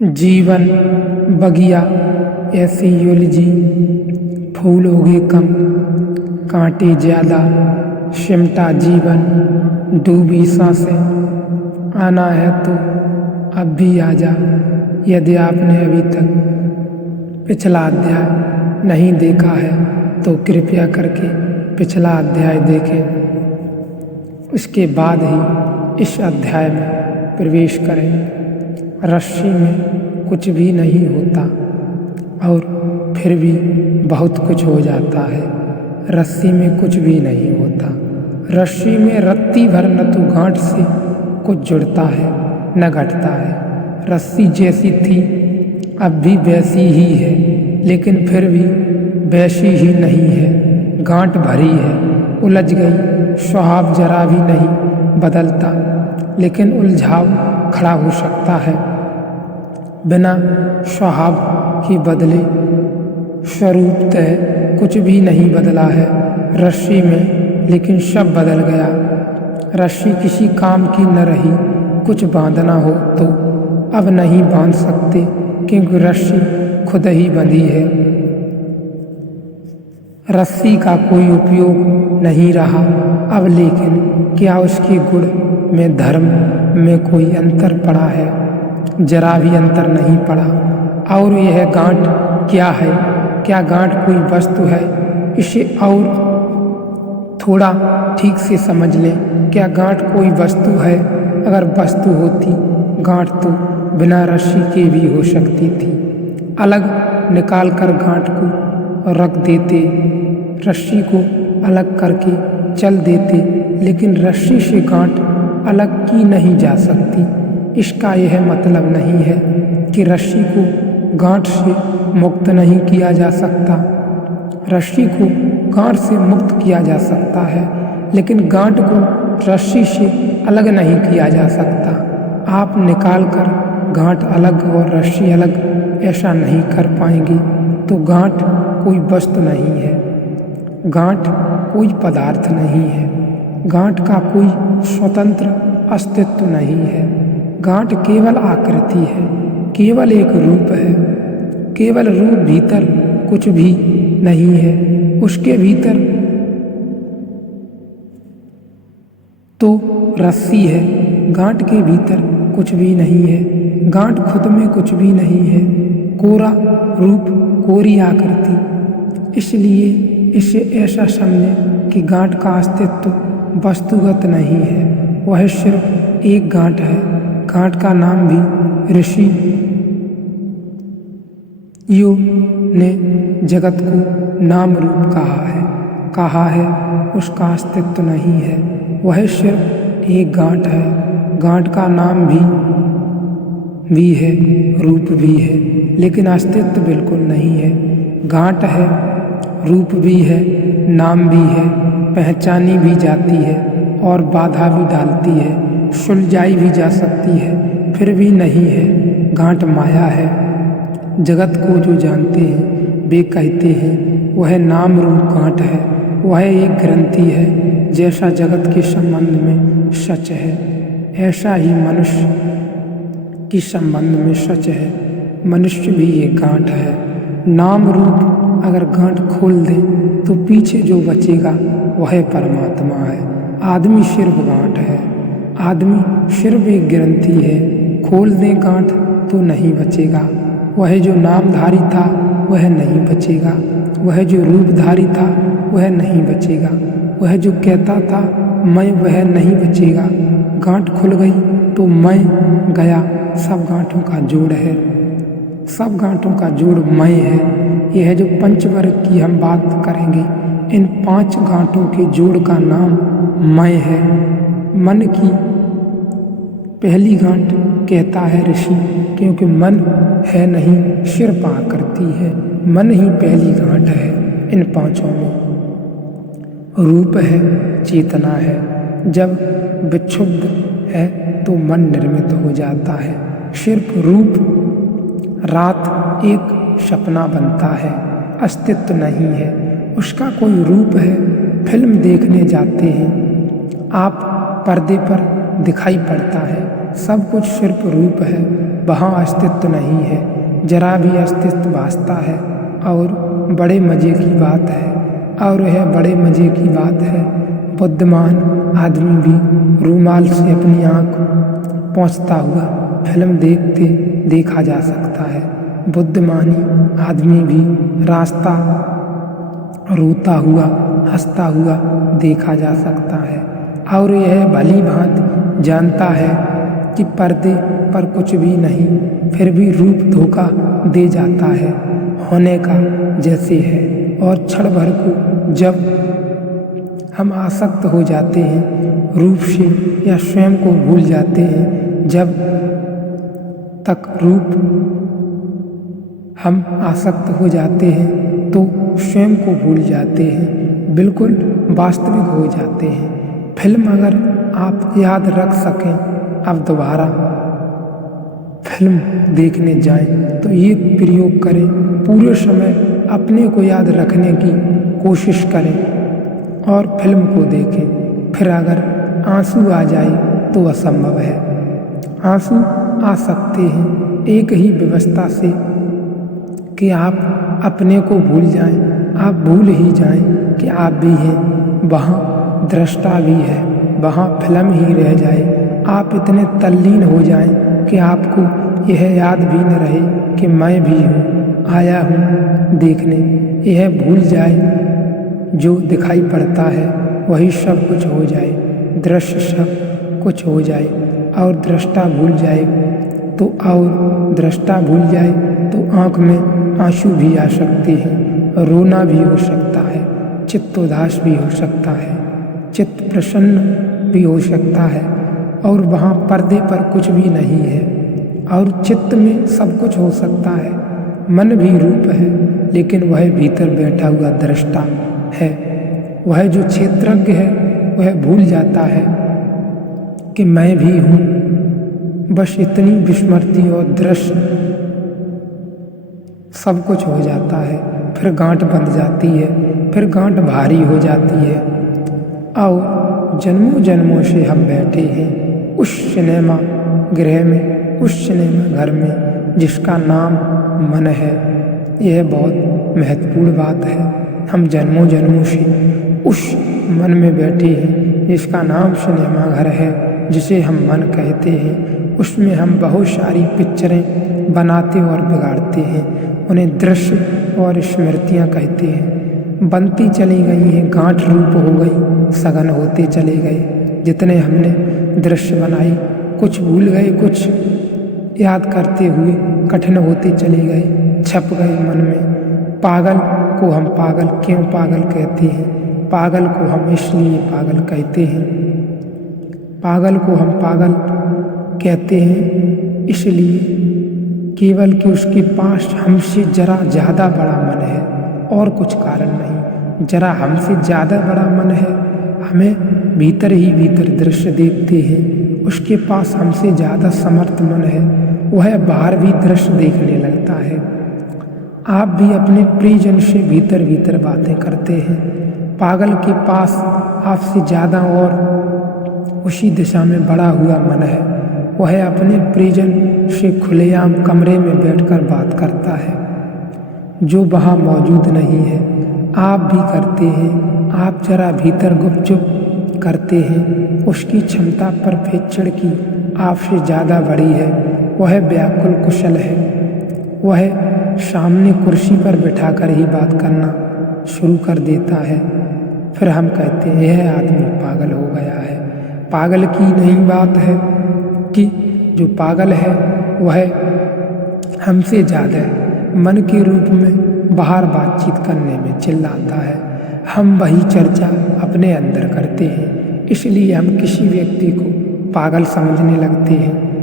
जीवन बगिया ऐसी युलझी, फूल उगे कम कांटे ज्यादा, सिमटा जीवन डूबी सांसें। आना है तो अब भी आ जा, यदि आपने अभी तक पिछला अध्याय नहीं देखा है तो कृपया करके पिछला अध्याय देखें। उसके बाद ही इस अध्याय में प्रवेश करें। रस्सी में कुछ भी नहीं होता और फिर भी बहुत कुछ हो जाता है। रस्सी में कुछ भी नहीं होता। रस्सी में रत्ती भर न तो गांठ से कुछ जुड़ता है न घटता है। रस्सी जैसी थी अब भी वैसी ही है, लेकिन फिर भी वैसी ही नहीं है। गांठ भरी है, उलझ गई। स्वभाव जरा भी नहीं बदलता, लेकिन उलझाव खड़ा हो सकता है। बिना स्वभाव ही बदले स्वरूपतः कुछ भी नहीं बदला है रस्सी में, लेकिन सब बदल गया। रस्सी किसी काम की न रही। कुछ बांधना हो तो अब नहीं बांध सकते, क्योंकि रस्सी खुद ही बंधी है। रस्सी का कोई उपयोग नहीं रहा अब, लेकिन क्या उसके गुण में, धर्म में कोई अंतर पड़ा है? जरा भी अंतर नहीं पड़ा। और यह गांठ क्या है? क्या गांठ कोई वस्तु है? इसे और थोड़ा ठीक से समझ लें। क्या गांठ कोई वस्तु है? अगर वस्तु होती गांठ तो बिना रस्सी के भी हो सकती थी। अलग निकाल कर गांठ को रख देते, रस्सी को अलग करके चल देते, लेकिन रस्सी से गांठ अलग की नहीं जा सकती। इसका यह मतलब नहीं है कि रस्सी को गांठ से मुक्त नहीं किया जा सकता। रस्सी को गांठ से मुक्त किया जा सकता है, लेकिन गांठ को रस्सी से अलग नहीं किया जा सकता। आप निकाल कर गांठ अलग और रस्सी अलग ऐसा नहीं कर पाएंगे, तो गांठ कोई वस्तु नहीं है। गांठ कोई पदार्थ नहीं है। गांठ का कोई स्वतंत्र अस्तित्व नहीं है। गांठ केवल आकृति है, केवल एक रूप है। केवल रूप, भीतर कुछ भी नहीं है। उसके भीतर तो रस्सी है, गांठ के भीतर कुछ भी नहीं है। गांठ खुद में कुछ भी नहीं है। कोरा रूप, कोरी आकृति। इसलिए इसे ऐसा समझें कि गांठ का अस्तित्व वस्तुगत नहीं है, वह सिर्फ एक गांठ है। गांठ का नाम भी ऋषि यो ने जगत को नाम रूप कहा है। उसका अस्तित्व नहीं है, वह सिर्फ एक गांठ है। गांठ का नाम भी है, रूप भी है, लेकिन अस्तित्व बिल्कुल नहीं है। गांठ है, रूप भी है, नाम भी है, पहचानी भी जाती है और बाधा भी डालती है, सुलझाई भी जा सकती है, फिर भी नहीं है। गांठ माया है। जगत को जो जानते हैं वे कहते हैं वह नाम रूप गांठ है। वह एक ग्रंथि है। जैसा जगत के संबंध में सच है, ऐसा ही मनुष्य के संबंध में सच है। मनुष्य भी एक गांठ है। नाम रूप अगर गांठ खोल दें तो पीछे जो बचेगा वह परमात्मा है। आदमी सिर्फ गांठ है। आदमी सिर्फ एक ग्रंथि है। खोल दें गांठ तो नहीं बचेगा। वह जो नामधारी था वह नहीं बचेगा। वह जो रूपधारी था वह नहीं बचेगा। वह जो कहता था मैं, वह नहीं बचेगा। गांठ खुल गई तो मैं गया। सब गांठों का जोड़ है। सब गांठों का जोड़ मैं है। यह जो पंचवर्ग की हम बात करेंगे, इन 5 गांठों के जोड़ का नाम मैं है। मन की पहली गांठ कहता है ऋषि, क्योंकि मन है नहीं, सिर्फ आकृति है। मन ही पहली गांठ है इन 5 में। रूप है, चेतना है। जब विक्षुब्ध है तो मन निर्मित हो जाता है। सिर्फ रूप, रात एक सपना बनता है, अस्तित्व नहीं है। उसका कोई रूप है। फिल्म देखने जाते हैं आप, पर्दे पर दिखाई पड़ता है, सब कुछ सिर्फ रूप है, वहाँ अस्तित्व नहीं है, जरा भी अस्तित्व भासता है। और बड़े मज़े की बात है, और यह बड़े मज़े की बात है, बुद्धिमान आदमी भी रूमाल से अपनी आँख पोंछता हुआ फिल्म देखते देखा जा सकता है। बुद्धिमानी आदमी भी रास्ता रोता हुआ हंसता हुआ देखा जा सकता है। और यह भली भांति जानता है कि पर्दे पर कुछ भी नहीं, फिर भी रूप धोखा दे जाता है, होने का जैसे है। और क्षण भर को जब हम आसक्त हो जाते हैं रूप से या स्वयं को भूल जाते हैं, जब तक रूप हम आसक्त हो जाते हैं तो स्वयं को भूल जाते हैं, बिल्कुल वास्तविक हो जाते हैं। फिल्म अगर आप याद रख सकें, अब दोबारा फिल्म देखने जाएं तो ये प्रयोग करें, पूरे समय अपने को याद रखने की कोशिश करें और फिल्म को देखें। फिर अगर आंसू आ जाए तो असंभव है। आंसू आ सकते हैं एक ही व्यवस्था से कि आप अपने को भूल जाएं, आप भूल ही जाएं कि आप भी हैं, वहाँ दृष्टा भी है, वहाँ फिल्म ही रह जाए। आप इतने तल्लीन हो जाएं कि आपको यह याद भी न रहे कि मैं भी हूँ, आया हूँ देखने। यह भूल जाए, जो दिखाई पड़ता है वही सब कुछ हो जाए, दृश्य सब कुछ हो जाए। और दृष्टा भूल जाए तो और दृष्टा भूल जाए तो आँख में आंसू भी आ सकते हैं, रोना भी हो सकता है, चित्त उदास भी हो सकता है, चित्त प्रसन्न भी हो सकता है। और वहाँ पर्दे पर कुछ भी नहीं है और चित्त में सब कुछ हो सकता है। मन भी रूप है, लेकिन वह भीतर बैठा हुआ दृष्टा है। वह जो क्षेत्रज्ञ है वह भूल जाता है कि मैं भी हूँ। बस इतनी विस्मृति और दृश्य सब कुछ हो जाता है। फिर गांठ बंध जाती है, फिर गांठ भारी हो जाती है। और जन्मों जन्मों से हम बैठे हैं उस सिनेमा गृह में, उस सिनेमा घर में जिसका नाम मन है। यह बहुत महत्वपूर्ण बात है। हम जन्मों जन्मों से उस मन में बैठे हैं जिसका नाम सिनेमा घर है, जिसे हम मन कहते हैं। उसमें हम बहुत सारी पिक्चरें बनाते और बिगाड़ते हैं, उन्हें दृश्य और स्मृतियाँ कहते हैं। बनती चली गई हैं, गांठ रूप हो गई, सघन होते चले गए। जितने हमने दृश्य बनाए, कुछ भूल गए, कुछ याद करते हुए कठिन होते चले गए, छप गए मन में। पागल को हम पागल क्यों पागल कहते हैं? पागल को हम इसलिए पागल कहते हैं, पागल को हम पागल कहते हैं इसलिए केवल कि उसके पास हमसे जरा ज़्यादा बड़ा मन है, और कुछ कारण नहीं। जरा हमसे ज़्यादा बड़ा मन है, हमें भीतर ही भीतर दृश्य देखते हैं। उसके पास हमसे ज़्यादा समर्थ मन है, वह बाहर भी दृश्य देखने लगता है। आप भी अपने प्रियजन से भीतर भीतर बातें करते हैं। पागल के पास आपसे ज़्यादा और उसी दिशा में बढ़ा हुआ मन है। वह अपने प्रियजन से खुलेआम कमरे में बैठकर बात करता है, जो वहाँ मौजूद नहीं है। आप भी करते हैं, आप जरा भीतर गुपचुप करते हैं। उसकी क्षमता परफेक्शन की आपसे ज़्यादा बड़ी है। वह व्याकुल कुशल है। वह सामने कुर्सी पर बिठाकर ही बात करना शुरू कर देता है। फिर हम कहते हैं यह आदमी पागल हो गया है। पागल की नहीं बात है कि जो पागल है वह हमसे ज़्यादा मन के रूप में बाहर बातचीत करने में चिल्लाता है। हम वही चर्चा अपने अंदर करते हैं, इसलिए हम किसी व्यक्ति को पागल समझने लगते हैं।